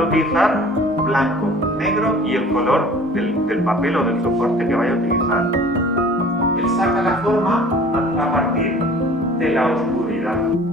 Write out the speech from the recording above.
Puede utilizar blanco, negro y el color del papel o del soporte que vaya a utilizar. Él saca la forma a partir de la oscuridad.